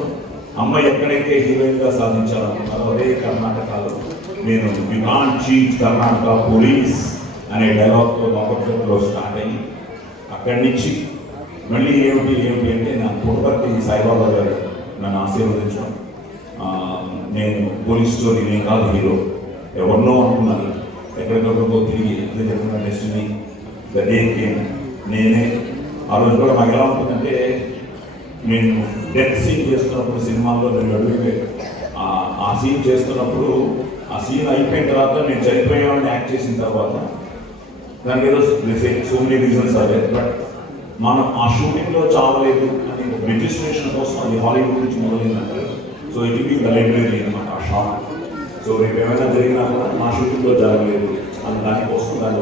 అమ్మ ఎక్కడైతే హీరోయిన్గా సాధించాలనుకున్నారో అదే కర్ణాటకలో నేను you can't cheat Karnataka police అనే డైలాగ్తో బాపట్లో స్టార్ట్ అయ్యి అక్కడి నుంచి మళ్ళీ ఏమిటి అంటే నా పుట్టపర్తి సాయిబాబా గారు నన్ను ఆశీర్వదించడం. నేను పోలీస్ స్టోరీ నేను కాదు హీరో, ఎవరినో అనుకున్నాను, ఎక్కడికక్కడికో తిరిగి అదే చెప్పిన డెస్టినీ ద డే కేమ్. నేనే ఆ రోజు కూడా నాకు ఎలా ఉంటుందంటే, నేను డెత్ సీన్ చేస్తున్నప్పుడు సినిమాల్లో నేను అడిగితే ఆ సీన్ చేస్తున్నప్పుడు ఆ సీన్ అయిపోయిన తర్వాత నేను చనిపోయామని యాక్ట్ చేసిన తర్వాత దానికి ఏదో సో మెనీ రీజన్స్ అదే. బట్ మనం ఆ షూటింగ్లో చావలేదు అని ఒక రిజిస్ట్రేషన్ కోసం అది హాలీవుడ్ నుంచి మొదలైందంటే, so it be the library అనమాట ఆ షాట్. సో రేపు ఏమైనా జరిగినా కూడా నా షూటింగ్లో జరగలేదు అని దానికోసం దాన్ని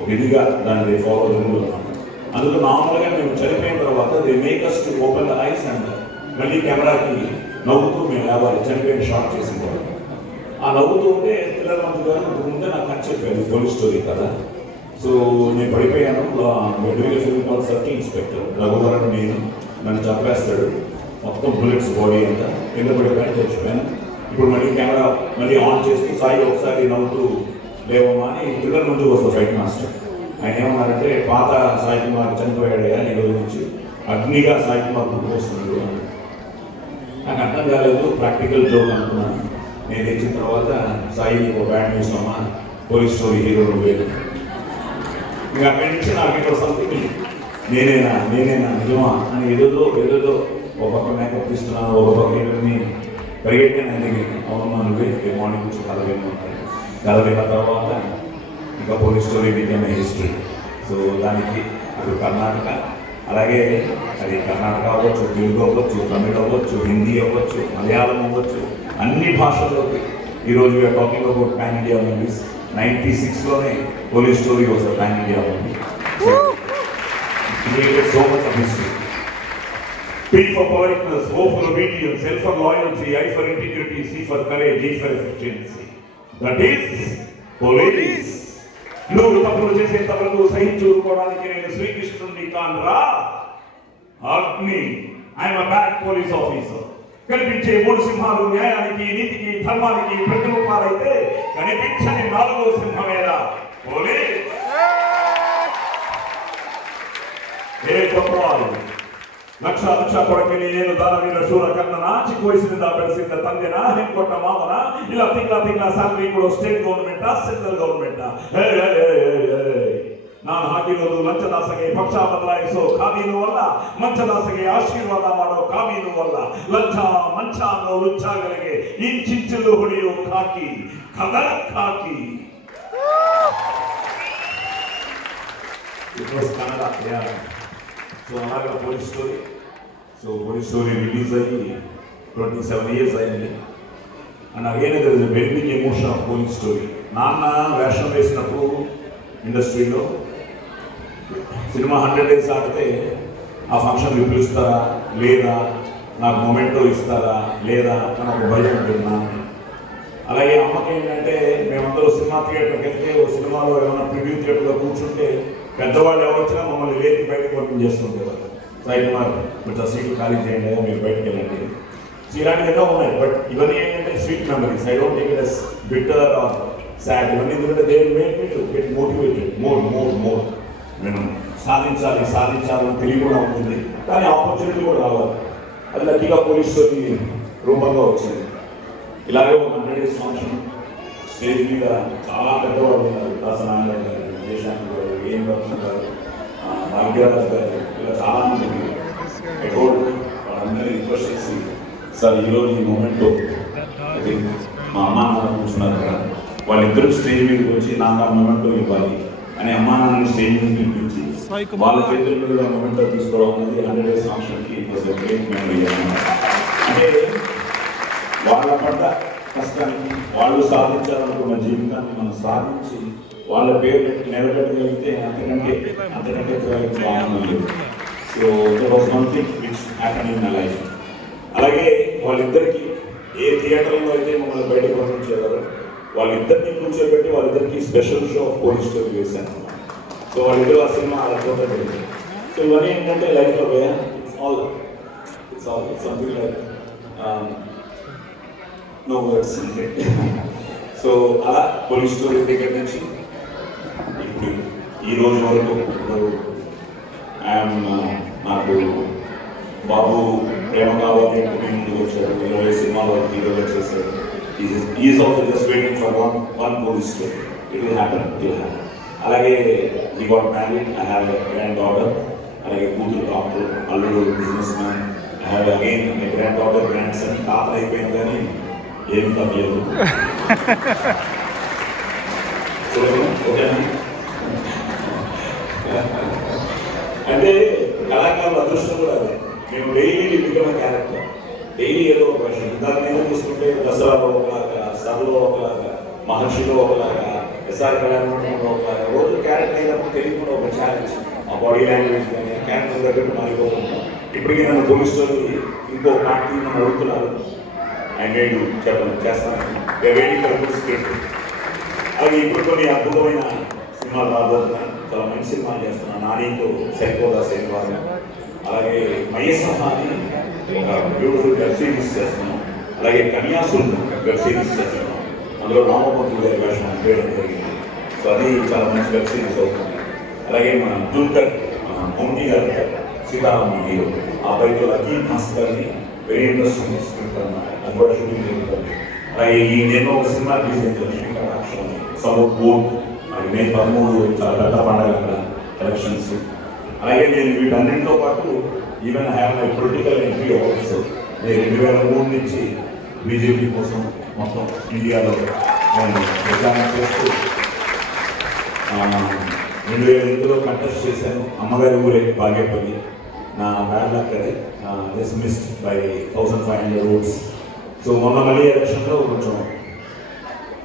ఒక ఇదిగా దాన్ని ఫాలో జరుగుతుంది. అందులో నార్మల్గా మేము చనిపోయిన తర్వాత they make us to open the eyes and మళ్ళీ కెమెరాకి నవ్వుతూ మేము లేవాలి చనిపోయిన షాట్ చేసిన తర్వాత. ఆ నవ్వుతూ ఉంటే థ్రిల్లర్ మంజు గారు ముందే నాకు కట్ చెప్పారు, పోలీస్ స్టోరీ కదా. సో నేను పడిపోయాను, film call circle inspector Raghuvaran, నేను నన్ను చంపేస్తాడు, మొత్తం బుల్లెట్స్ బాడీ అంతా కింద పడిపోయాను, చచ్చిపోయాను. ఇప్పుడు మళ్ళీ కెమెరా మళ్ళీ ఆన్ చేస్తూ సాయి ఒకసారి నవ్వుతూ లేవమ్మా అని థ్రిల్లర్ మంజు వస్తుంది ఫైట్ మాస్టర్. ఆయన ఏమన్నారంటే, పాత సాయి కుమార్ చనిపోయాడయ్యా, ఈ రోజు నుంచి అగ్నిగా సాయి కుమార్ గుర్తు వస్తున్నాడు. నాకు అర్థం కాలేదు, ప్రాక్టికల్ జోక్ అనుకున్నాను. నేను తెచ్చిన తర్వాత సాయి ఒక బ్యాడ్ న్యూస్ అమ్మా, పోలీస్ స్టోరీ హీరో లేదు. ఇంకా అక్కడి నుంచి నాకు ఇక్కడ సంథింగ్ నేనేనా నిజమా అని ఏదేదో ఒక పక్క మేకప్ ఇస్తున్నాను, ఒక పక్క ఏమీ పరిగెట్టాను అందుకే. అవును నువ్వే మార్నింగ్ నుంచి కథ విన్న తర్వాత ఇంకా police story become history. So దానికి అది కర్ణాటక, అలాగే అది కర్ణాటక అవ్వచ్చు, తెలుగు అవ్వచ్చు, తమిళ అవ్వచ్చు, హిందీ అవ్వచ్చు, మలయాళం అవ్వచ్చు, అన్ని భాషల్లోకి ఈరోజు we are talking about pan India movies. 96లోనే police story was a pan India movie. So much of history. P for politeness, O for obedience, L for loyalty, I for integrity, C for courage, E for efficiency. That is police. నువ్వు తప్పులు చేసేంత వరకు సహించుకోవడానికి నేను శ్రీకృష్ణుడిని కానురా అగ్ని. I'm a bad police officer. కనిపించే 3 సింహాలు న్యాయానికి, నీతికి, ధర్మానికి ప్రతిరూపాలైతే కనిపించని 4వ సింహమేరా పోలీస్. ఏ గొప్పవారు ಲಕ್ಷ ಕೊಡಕೆ ಏನು ದಾನವೀರ ಶೂರ ಕನ್ನನ, ಚಿಕ್ಕ ವಯಸ್ಸಿನಿಂದ ಬೆಳೆಸಿದ್ದ ತಂದೆನ, ಹೆಣ್ಕೊಟ್ಟ ಮಾವನ, ಇಲ್ಲ ತಿಂಗಳ ಸ್ಯಾಲರಿ ಕೊಡೋ ಸ್ಟೇಟ್ ಗೌರ್ಮೆಂಟ್, ಸೆಂಟ್ರಲ್ ಗೌರ್ಮೆಂಟ್. ನಾನು ಹಾಕಿರೋದು ಲಂಚದಾಸಗೆ ಪಕ್ಷ ಬದಲಾಯಿಸೋ ಕಾನೂನು ಅಲ್ಲ, ಮಂಚದಾಸಗೆ ಆಶೀರ್ವಾದ ಮಾಡೋ ಕಾನೂನು ಅಲ್ಲ. ಲಂಚ ಮಂಚ ಅನ್ನೋ ಲುಚ್ಚಾಗಳಿಗೆ ಇಂಚಿಂಚಲು ಹೊಡೆಯೋ ಖಾಕಿ, ಖದರ್ ಖಾಕಿ. ಕನ್ನಡ. సో అలాగే police story. So police story release అయ్యి 27 years అయింది. And again there is a very big emotion of police story. నాన్న వేషం వేసినప్పుడు ఇండస్ట్రీలో సినిమా 100 days ఆడితే ఆ ఫంక్షన్కి పిలుస్తారా లేదా, నాకు మొమెంటో ఇస్తారా లేదా అని ఒక భయం ఉంటుంది నాన్న. అలాగే అమ్మకి ఏంటంటే మేమందరూ సినిమా థియేటర్కి వెళ్తే ఒక సినిమాలో ఏమైనా ప్రివ్యూ థియేటర్లో కూర్చుంటే పెద్దవాళ్ళు ఎవరు వచ్చినా మమ్మల్ని లేపి బయటకు పంపించేస్తుంటారు. సాయి కుమార్ కొంచెం సీట్లు ఖాళీ చేయండి, మీరు బయటకు వెళ్ళండి. సో ఇలాంటివి ఎన్నో ఉన్నాయి. బట్ ఇవన్నీ ఏంటంటే sweet memories. I don't take it as bitter or sad. ఇవన్నీ ఎందుకంటే they make me to get motivated more. నేను సాధించాలని తెలియకుండా ఉంటుంది, కానీ ఆపర్చునిటీ కూడా రావాలి. అది లక్కీగా పోలీస్ స్టోరీ రూపంగా వచ్చింది. ఇలాగే ఒక 100 days ఫంక్షన్ స్టేజ్ మీద చాలా పెద్దవాళ్ళు ఉన్నారు. దాసనారాయణ గారు, దేశానికి గారు, ఏం గారు, భాగ్యరాజ్ గారు, ఇలా చాలా మంది వాళ్ళందరినీ రిక్వెస్ట్ చేసి, సార్ ఈరోజు ఈ మూమెంట్ అది మా అమ్మా నాన్న కూర్చున్నారు కదా, వాళ్ళిద్దరూ స్టేజ్ మీదకి వచ్చి నాకు ఆ మూమెంట్ ఇవ్వాలి అని అమ్మా నాన్నని స్టేజ్ మీద పిలిపించి వాళ్ళ చేతుల మీద మూమెంట్ తీసుకోవడం అనేది 100 days ఫంక్షన్కి గ్రేట్ మెమరీ. అంటే వాళ్ళ పడ్డ కష్టాన్ని, వాళ్ళు సాధించాలనుకున్న జీవితాన్ని మనం సాధించి వాళ్ళ పేరు నిలబెట్టగలిగితే అంతకంటే ఆనందం లేదు. So that was one thing which happen in my life. అలాగే వాళ్ళిద్దరికి ఏ థియేటర్లో అయితే మమ్మల్ని బయటకు పంపించేవారు, వాళ్ళిద్దరిని కూర్చోబెట్టి వాళ్ళిద్దరికి special show of police story వేశాను. సో వాళ్ళిద్దరు ఆ సినిమా అలా చూడబెట్టింది. సో ఇవన్నీ ఏంటంటే లైఫ్లో it's something like no words. So అలా పోలీస్ స్టోరీ దగ్గర నుంచి ఇప్పుడు ఈ రోజు వరకు నాకు బాబు ప్రేమ కావాలి ముందుకు వచ్చాడు, 20 సినిమాలు హీరోగా చేశాడు. Is also just waiting for one police story. It will happen. అలాగే he got married. I have a grand daughter. అలాగే కూతురు డాక్టర్, అల్లుడు business man. I have again a grand daughter, grand son. తాతలు అయిపోయింది కానీ ఏమి తప్పలేదు. అంటే కళాకారుల అదృష్టం కూడా అదే. మేము డైలీ బికమ్ క్యారెక్టర్. డైలీ ఏదో ఒక వర్షన్. దాన్ని చూసుకుంటే దసరాలో ఒకలాగా, సభలో ఒకలాగా, మహర్షిలో ఒకలాగా, ఎస్ఆర్ కళ్యాణంలో ఒకలాగా, రోజు క్యారెక్టర్ అయినప్పుడు తెలియకుండా ఒక ఛాలెంజ్. ఆ బాడీ లాంగ్వేజ్ కానీ క్యారెక్టర్ దగ్గర మారిపోకుండా. ఇప్పటికీ నన్ను పోలీస్ స్టోరీ ఇంకో పార్టీ నన్ను అడుగుతున్నారు. ఆయన వేడు చేస్తాను వేడి స్క్రిప్ట్. అలాగే ఇప్పుడు కొన్ని అద్భుతమైన సినిమాలు రాబోతున్నాయి. చాలా మంచి సినిమాలు చేస్తున్నాను. నానితో సరిపోదా శనివారం. అలాగే మయసహ అని ఒక బ్యూటిఫుల్ వెబ్ సిరీస్ చేస్తున్నాం. అలాగే కన్యాసులు వెబ్ సిరీస్ చేస్తున్నాం. అందులో రామపంతులు గారి వేషం వేయడం జరిగింది. సో అది చాలా మంచి వెబ్ సిరీస్ అవుతుంది. అలాగే మన దుల్కర్ మౌంటీ గారు సీతారామ హీరో, ఆ బయట లక్కీ భాస్కర్ని వెరీ ఇంట్రెస్టింగ్ స్క్రిప్ట్ అన్నమాట. అది కూడా షూటింగ్ జరుగుతుంది. అలాగే ఈ నేను ఒక సినిమా తీసేది శ్రీకటాక్షం సపోర్ట్ బోర్డ్. అది మే 13 చాలా పెద్ద పండుగ అక్కడ ఎలక్షన్స్. అలాగే నేను వీటన్నింటితో పాటు even have my political entry also. నేను 2003 నుంచి బీజేపీ కోసం మొత్తం ఇండియాలో నేను ప్రచారం చేస్తూ 2008లో కంటెస్ట్ చేశాను. అమ్మగారి ఊరే బాగేపల్లి. నా బ్యాడ్ లక్ అదే డిస్మిస్డ్ బై 1500 votes. సో మొన్న మళ్ళీ ఎలక్షన్లో కొంచెం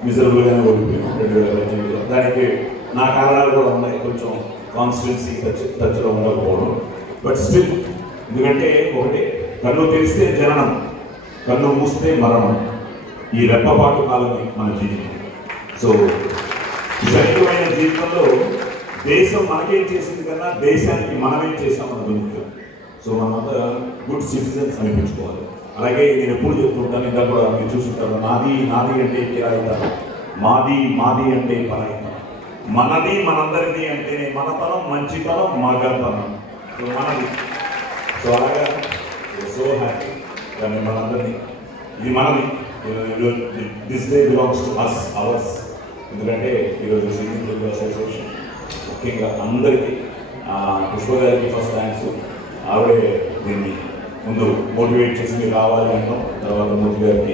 మిజరబుల్గానే ఓడిపోయాను 2018లో. దానికి నా కారణాలు కూడా ఉన్నాయి. కొంచెం కాన్స్టిట్యున్సీ టచ్లో ఉండకపోవడం. బట్ స్టిల్, ఎందుకంటే ఒకటి, కన్ను తెరిస్తే జననం, కన్ను మూస్తే మరణం. ఈ రెప్పపాటు కాలమే మన జీవితం. సో సైనికమైన జీవితంలో దేశం మనకేం చేసింది కన్నా దేశానికి మనమేం చేసామన్నది ముఖ్యం. సో మనమంతా గుడ్ సిటిజన్స్ అనిపించుకోవాలి. అలాగే నేను ఎప్పుడు చెప్తుంటాను, ఇంకా కూడా మీరు చూస్తుంటారు, నాది నాది అంటే కిరాయితనం, మాది మాది అంటే పరాయితనం, మనది మనందరిది అంటేనే మనతనం, మంచితనం, మగతనం. సో మనది. సో అలాగా సో హ్యాపీ కానీ మనందరినీ ఇది మనది. This day belongs to us, ours. ఎందుకంటే ఈరోజు సింగింగ్ తెలుగు అసోసియేషన్ ముఖ్యంగా అందరికీ పుష్ప గారికి ఫస్ట్ థ్యాంక్స్. ఆవిడే దీన్ని ముందు మోటివేట్ చేసి మీరు రావాలి అంటాం. తర్వాత మూర్తి గారికి,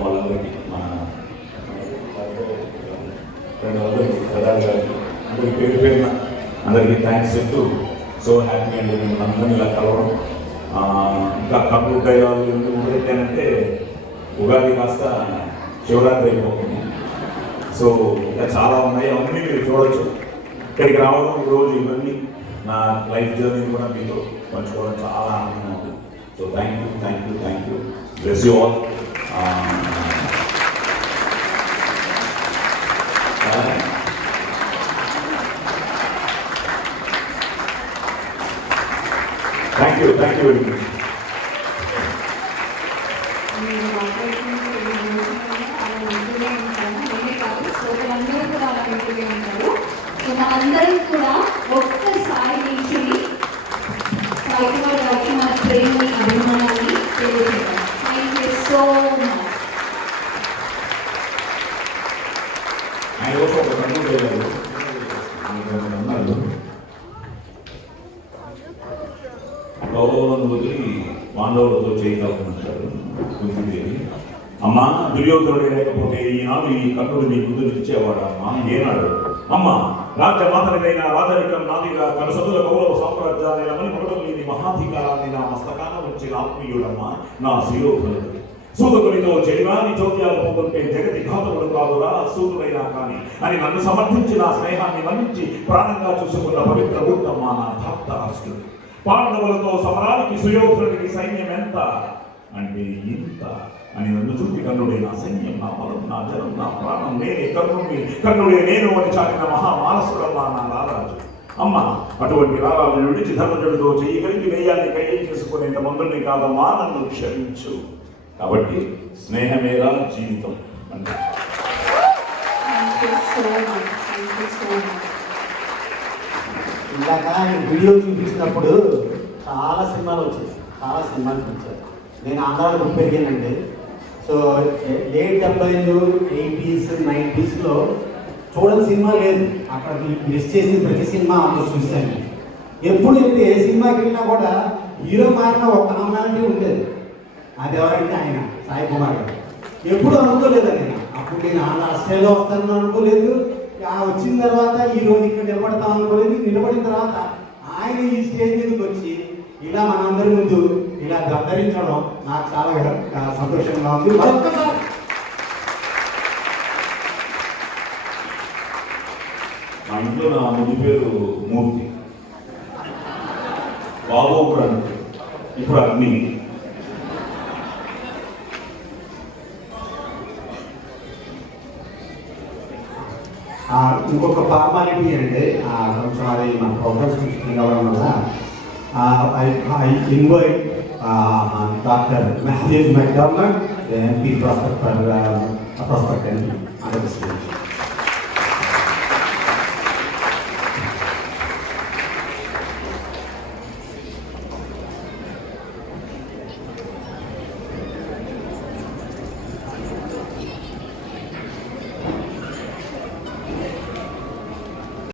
వాళ్ళందరికీ, మన ప్రధాని గారికి, అందరికీ పేరు పేరున అందరికీ థ్యాంక్స్ చెప్తూ సో హ్యాపీ అండి మిమ్మల్ని అందరినీ ఇలా కలవడం. ఇంకా కంప్యూటర్ డైలాగ్ ఎందుకు మొదలెట్టానంటే ఉగాది కాస్త శివరాత్రి అయిపోతుంది. సో ఇంకా చాలా ఉన్నాయి, అవన్నీ మీరు చూడవచ్చు. ఇక్కడికి రావడం ఈరోజు ఇవన్నీ నా లైఫ్ జర్నీ కూడా మీతో పంచుకోవడం చాలా ఆనందంగా ఉంది. So thank you, thank you, thank you. Bless you all. Thank you, thank you very much. అందరం కూడా ఒక్కసారి నుంచి సాయికుమార్ గారికి మన ప్రేమని, అభిమానాన్ని తెలియజేద్దాం. Thank you so much. ఆయన కోసం ఒక కన్ను చేయాలి అన్నారు. కౌరవులను వదిలి పాండవులతో చేయగలుగుతుంటారు కుంతిదేవి. అమ్మా, దుర్యోధనుడే లేకపోతే ఈనాడు ఈ కన్నుడు నీ ముందు ఇచ్చేవాడా అమ్మా? ఏనాడు అమ్మ రాజ్యమాతనిదైన రాజరికం నాదిగా కనసతుల కౌరవ సామ్రాజ్యాలమని మొదలు లేని మహాధికారాన్ని నా మస్తకాన వచ్చిన ఆత్మీయుడమ్మ నా శిరోధనుడు. సూతకునితో చెలివాని చోద్యాలు పోతుంటే జగతి ఘాతకుడు కాదురా సూతుడైనా కానీ అని నన్ను సమర్థించి నా స్నేహాన్ని మన్నించి ప్రాణంగా చూసుకున్న పవిత్ర మూర్తమ్మ నా భక్త రాష్ట్రుడు. పాండవులతో సమరానికి సుయోధనుడికి సైన్యం ఎంత అంటే ఇంత అని నన్ను చూపి కన్నుడే నా సైన్యం, నా బలం, నా జనం, నా ప్రాణం, నేనే కర్ణుడిని, కర్ణుడే నేను అని చాటిన మహామానసుడమ్మా నా రారాజు. అమ్మ, అటువంటి రారాజు విడిచి ధర్మజుడితో చెయ్యి కలిపి వెయ్యాన్ని కయ్యం చేసుకునేంత మందుల్ని కాదమ్మా, నన్ను క్షమించు. కాబట్టి స్నేహమేరా జీవితం అంటే. ఇందాక ఆయన వీడియో చూపించినప్పుడు చాలా సినిమాలు వచ్చాయి, చాలా సినిమాలు చూపించారు. నేను ఆంధ్రాలో పెరిగానండి. సో లేట్ 70s, 80s, 90sలో చూడని సినిమా లేదు. అక్కడ మిస్ చేసిన ప్రతి సినిమా అందులో చూశాను. ఎప్పుడు ఏ సినిమాకి వెళ్ళినా కూడా హీరో మారిన ఒక కామనాలిటీ ఉండేది. అది ఎవరంటే ఆయన సాయి కుమార్ గారు. ఎప్పుడు అనుకోలేదు నేను. అప్పుడు నేను ఆస్ట్రేలియా వస్తానని అనుకోలేదు. వచ్చిన తర్వాత ఈ రోజు ఇక్కడ నిలబడతాం అనుకోలేదు. నిలబడిన తర్వాత ఆయన ఈ స్టేజ్ మీదకి వచ్చి ఇలా మనందరి ముందు ఇలా గద్దరించడం నాకు చాలా సంతోషంగా ఉంది. మరొక్కసారి మా ఇంట్లో నా ముందు పేరు మూర్తి, బాబు కూడా ఇప్పుడు అగ్ని. ఇంకొక ఫార్మాలిటీ అంటే కొంచెం అది మన ప్రోగ్రామ్స్ అవ్వడం వల్ల I invite Dr. Matthews McDermott, the MP prospect for prospect on the stage.